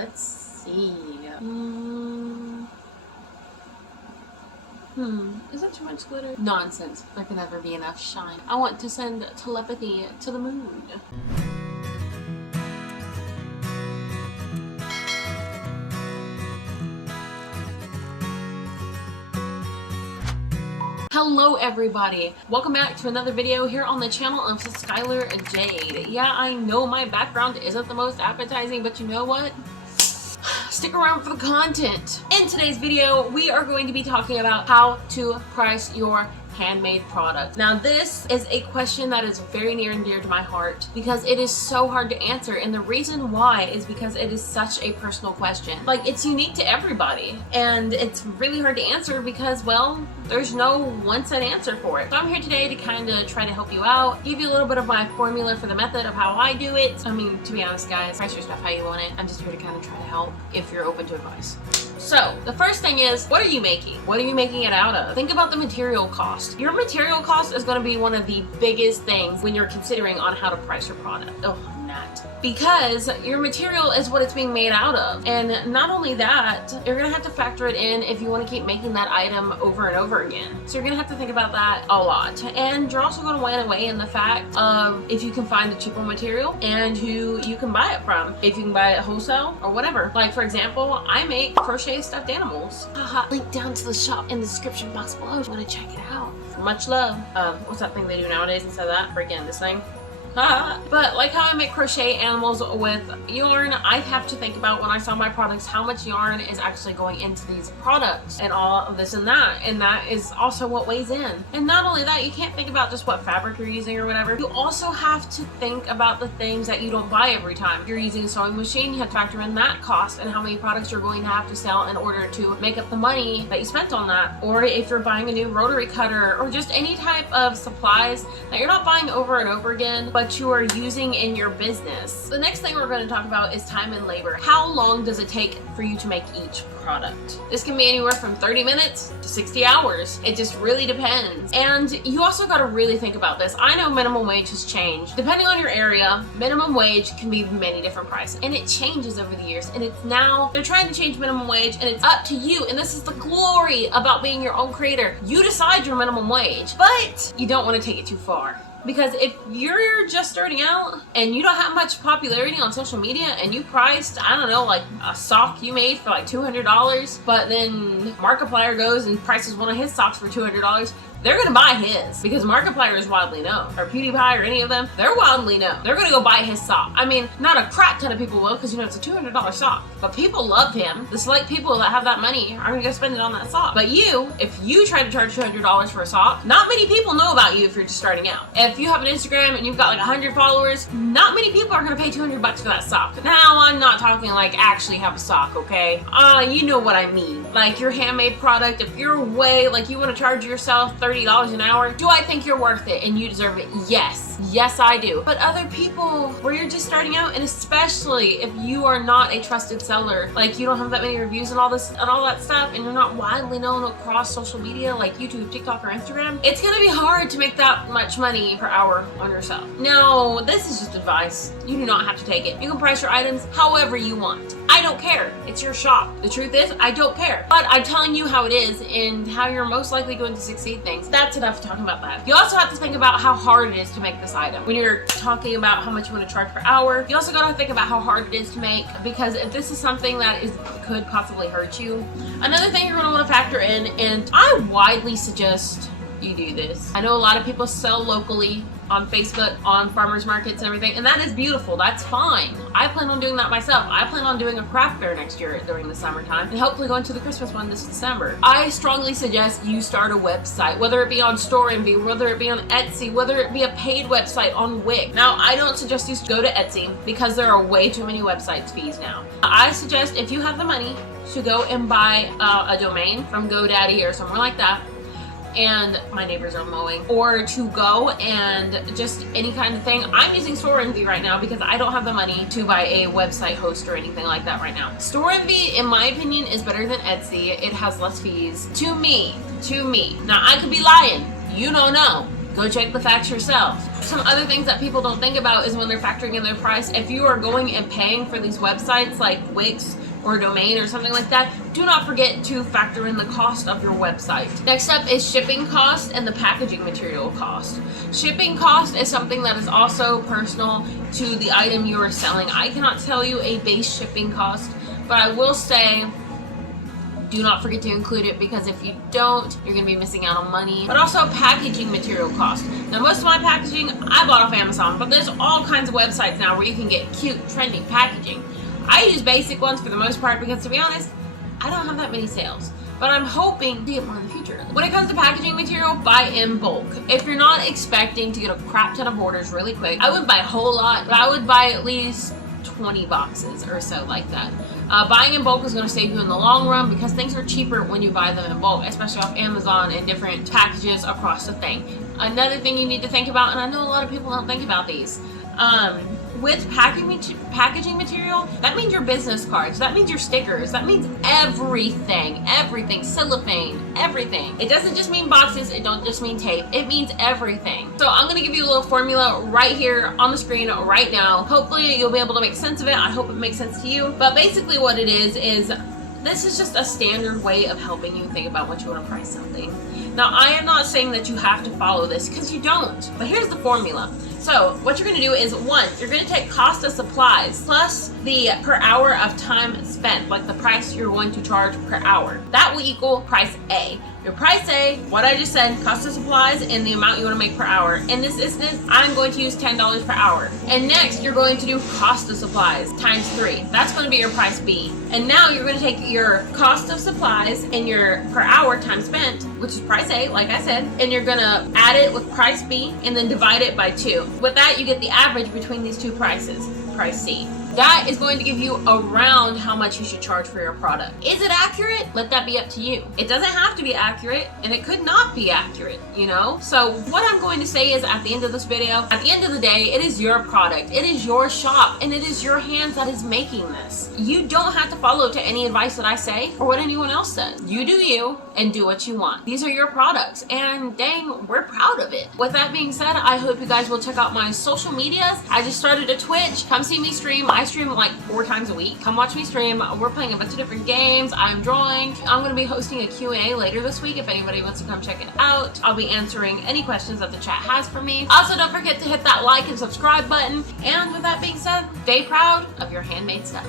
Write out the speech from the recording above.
let's see. Is that too much glitter? Nonsense. There can never be enough shine. I want to send telepathy to the moon. Hello everybody! Welcome back to another video here on the channel of Skylar Jade. Yeah, I know my background isn't the most appetizing, but you know what? Stick around for the content. In today's video, we are going to be talking about how to price your handmade product. Now this is a question that is very near and dear to my heart because it is so hard to answer, and the reason why is because it is such a personal question. Like, it's unique to everybody and it's really hard to answer because, well, there's no one set answer for it. So I'm here today to kind of try to help you out, give you a little bit of my formula for the method of how I do it. I mean, to be honest guys, price your stuff how you want it. I'm just here to kind of try to help if you're open to advice. So the first thing is, what are you making? What are you making it out of? Think about the material cost. Your material cost is going to be one of the biggest things when you're considering on how to price your product. Oh, not. Because your material is what it's being made out of. And not only that, you're going to have to factor it in if you want to keep making that item over and over again. So you're going to have to think about that a lot. And you're also going to weigh in the fact of if you can find the cheaper material and who you can buy it from. If you can buy it wholesale or whatever. Like, for example, I make crochet stuffed animals. Haha, link down to the shop in the description box below if you want to check it out. Much love. What's that thing they do nowadays instead of that? Freaking this thing. But like how I make crochet animals with yarn, I have to think about when I sell my products how much yarn is actually going into these products and all of this and that is also what weighs in. And not only that, you can't think about just what fabric you're using or whatever. You also have to think about the things that you don't buy every time. If you're using a sewing machine, you have to factor in that cost and how many products you're going to have to sell in order to make up the money that you spent on that. Or if you're buying a new rotary cutter or just any type of supplies that you're not buying over and over again, but you are using in your business. The next thing we're going to talk about is time and labor. How long does it take for you to make each product? This can be anywhere from 30 minutes to 60 hours. It just really depends. And you also got to really think about this. I know minimum wage has changed. Depending on your area, minimum wage can be many different prices, and it changes over the years. And it's now, they're trying to change minimum wage, and it's up to you. And this is the glory about being your own creator. You decide your minimum wage, but you don't want to take it too far. Because if you're just starting out and you don't have much popularity on social media and you priced, I don't know, like a sock you made for like $200, but then Markiplier goes and prices one of his socks for $200, they're gonna buy his because Markiplier is widely known, or PewDiePie or any of them, they're wildly known. They're gonna go buy his sock. I mean, not a crap ton of people will because, you know, it's a $200 sock, but people love him. The select people that have that money are gonna go spend it on that sock. But you, if you try to charge $200 for a sock, not many people know about you if you're just starting out. If you have an Instagram and you've got like 100 followers, not many people are gonna pay $200 for that sock. Now, I'm not talking like actually have a sock, okay? You know what I mean. Like your handmade product, if you're way, like you wanna charge yourself $30 an hour, do I think you're worth it and you deserve it? Yes. Yes, I do. But other people, where you're just starting out, and especially if you are not a trusted seller, like you don't have that many reviews and all this and all that stuff, and you're not widely known across social media like YouTube, TikTok, or Instagram, it's gonna be hard to make that much money per hour on yourself. Now, this is just advice. You do not have to take it. You can price your items however you want. I don't care. It's your shop. The truth is, I don't care. But I'm telling you how it is and how you're most likely going to succeed things. That's enough talking about that. You also have to think about how hard it is to make this item. When you're talking about how much you want to charge per hour, you also got to think about how hard it is to make, because if this is something that could possibly hurt you. Another thing you're going to want to factor in, and I widely suggest you do this. I know a lot of people sell locally on Facebook, on farmers markets and everything, and that is beautiful. That's fine. I plan on doing that myself. I plan on doing a craft fair next year during the summertime, and hopefully going to the Christmas one this December. I strongly suggest you start a website, whether it be on Store Envy, whether it be on Etsy, whether it be a paid website on Wix. Now, I don't suggest you go to Etsy because there are way too many website fees now. I suggest if you have the money to go and buy a domain from GoDaddy or somewhere like that, and my neighbors are mowing, or to go and just any kind of thing. I'm using Store Envy right now because I don't have the money to buy a website host or anything like that right now. Store Envy, in my opinion, is better than Etsy. It has less fees to me. Now, I could be lying. You don't know. Go check the facts yourself. Some other things that people don't think about is when they're factoring in their price. If you are going and paying for these websites like Wix or domain or something like that, do not forget to factor in the cost of your website. Next up is shipping cost and the packaging material cost. Shipping cost is something that is also personal to the item you are selling. I cannot tell you a base shipping cost, but I will say do not forget to include it, because if you don't, you're going to be missing out on money. But also packaging material cost. Now, most of my packaging I bought off Amazon, but there's all kinds of websites now where you can get cute, trendy packaging. I use basic ones for the most part because, to be honest, I don't have that many sales. But I'm hoping to get more in the future. When it comes to packaging material, buy in bulk. If you're not expecting to get a crap ton of orders really quick, I wouldn't buy a whole lot, but I would buy at least 20 boxes or so like that. Buying in bulk is going to save you in the long run because things are cheaper when you buy them in bulk, especially off Amazon and different packages across the thing. Another thing you need to think about, and I know a lot of people don't think about these, with packaging material, that means your business cards, that means your stickers, that means everything, cellophane, everything. It doesn't just mean boxes, it don't just mean tape, it means everything. So I'm gonna give you a little formula right here on the screen right now. Hopefully you'll be able to make sense of it. I hope it makes sense to you. But basically what it is this is just a standard way of helping you think about what you want to price something. Now, I am not saying that you have to follow this because you don't, but here's the formula. So what you're going to do is, one, you're going to take cost of supplies plus the per hour of time spent, like the price you're going to charge per hour. That will equal price A. Your price A, what I just said, cost of supplies and the amount you want to make per hour. In this instance, I'm going to use $10 per hour. And next, you're going to do cost of supplies times 3. That's going to be your price B. And now you're going to take your cost of supplies and your per hour time spent, which is price A, like I said, and you're going to add it with price B and then divide it by 2. With that, you get the average between these two prices, price C. That is going to give you around how much you should charge for your product. Is it accurate? Let that be up to you. It doesn't have to be accurate, and it could not be accurate, you know? So what I'm going to say is, at the end of this video, at the end of the day, it is your product, it is your shop, and it is your hands that is making this. You don't have to follow to any advice that I say or what anyone else says. You do you and do what you want. These are your products, and dang, we're proud of it. With that being said, I hope you guys will check out my social medias. I just started a Twitch. Come see me stream. I stream like 4 times a week. Come watch me stream. We're playing a bunch of different games. I'm drawing. I'm going to be hosting a Q&A later this week if anybody wants to come check it out. I'll be answering any questions that the chat has for me. Also, don't forget to hit that like and subscribe button. And with that being said, stay proud of your handmade stuff.